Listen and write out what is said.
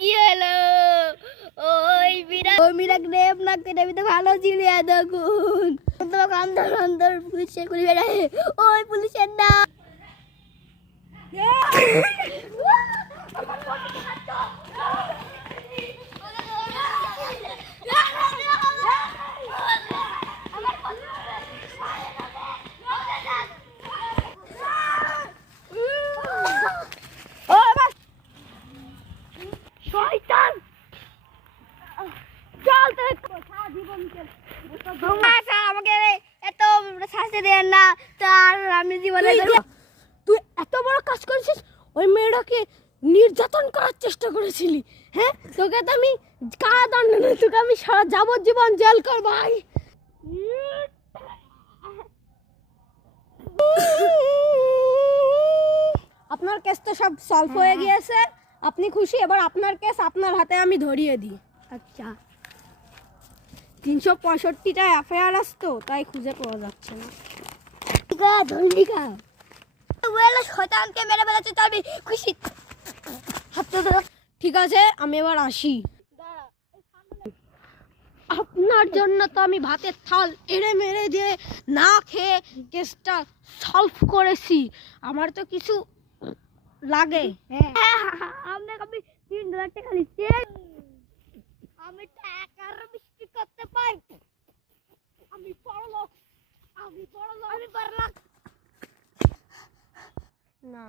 কি হলো? ওই মীরা গ্রেপ না কেটে আমি তো ভালো ছিলি এতক্ষণ। তোমাকে অন্দর অন্দর পুলিশে খুলে বেড়ায়। ওই পুলিশের না। শয়তান চল আমাকে এত শাস্তি দেন না, তার আমি জীবনে তুই এত বড় কাজ করেছিস। ওই মেয়েটাকে নির্যাতন করার চেষ্টা করেছিলি। হ্যাঁ, তোকে তো আমি কারাদণ্ড না, তোকে আমি সারা যাবজ্জীবন জেল কর ভাই। আপনার কেস তো সব সলভ হয়ে গিয়েছে, আপনি খুশি? এবার আপনার কেস আপনার হাতে আমি ধরিয়ে দিই। আচ্ছা, 365টা এফআইআর আসতো, তাই খুঁজে পাওয়া যাচ্ছে না। শয়তানকে মেরে ফেলেছে, আমি খুশি। ঠিক আছে, আমি এবার আসি। আপনার জন্য তো আমি ভাতের থাল এড়ে মেরে দিয়ে না খেয়ে কেসটা সলভ করেছি। আমার তো কিছু লাগে। আপনাকে আমি $3 টাকা দিচ্ছি। আমি তো একার মিষ্টি করতে পারি। আমি বড়লোক না।